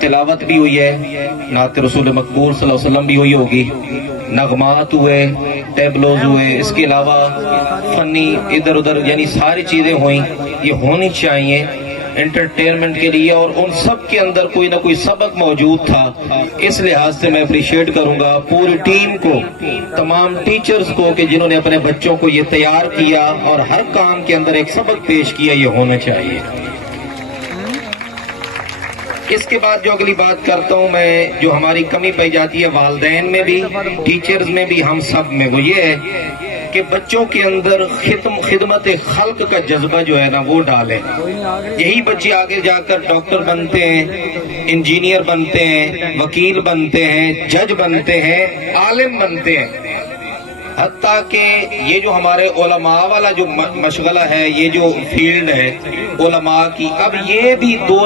تلاوت بھی ہوئی ہے، نعت رسول مقبول صلی اللہ علیہ وسلم بھی ہوئی ہوگی، نغمات ہوئے، ٹیبلوز ہوئے، اس کے علاوہ فنی ادھر ادھر یعنی ساری چیزیں ہوئیں، یہ ہونی چاہیے انٹرٹینمنٹ کے لیے، اور ان سب کے اندر کوئی نہ کوئی سبق موجود تھا۔ اس لحاظ سے میں اپریشیٹ کروں گا پوری ٹیم کو، تمام ٹیچرز کو کہ جنہوں نے اپنے بچوں کو یہ تیار کیا اور ہر کام کے اندر ایک سبق پیش کیا، یہ ہونا چاہیے۔ اس کے بعد جو اگلی بات کرتا ہوں میں، جو ہماری کمی پائی جاتی ہے والدین میں بھی، ٹیچرز میں بھی، ہم سب میں، وہ یہ ہے کہ بچوں کے اندر خدمت خلق کا جذبہ جو ہے نا وہ ڈالیں۔ یہی بچے آگے جا کر ڈاکٹر بنتے ہیں، انجینئر بنتے ہیں، وکیل بنتے ہیں، جج بنتے ہیں، عالم بنتے ہیں۔ حتیٰ کہ یہ جو ہمارے علماء والا جو مشغلہ ہے، یہ جو فیلڈ ہے علماء کی، اب یہ بھی دو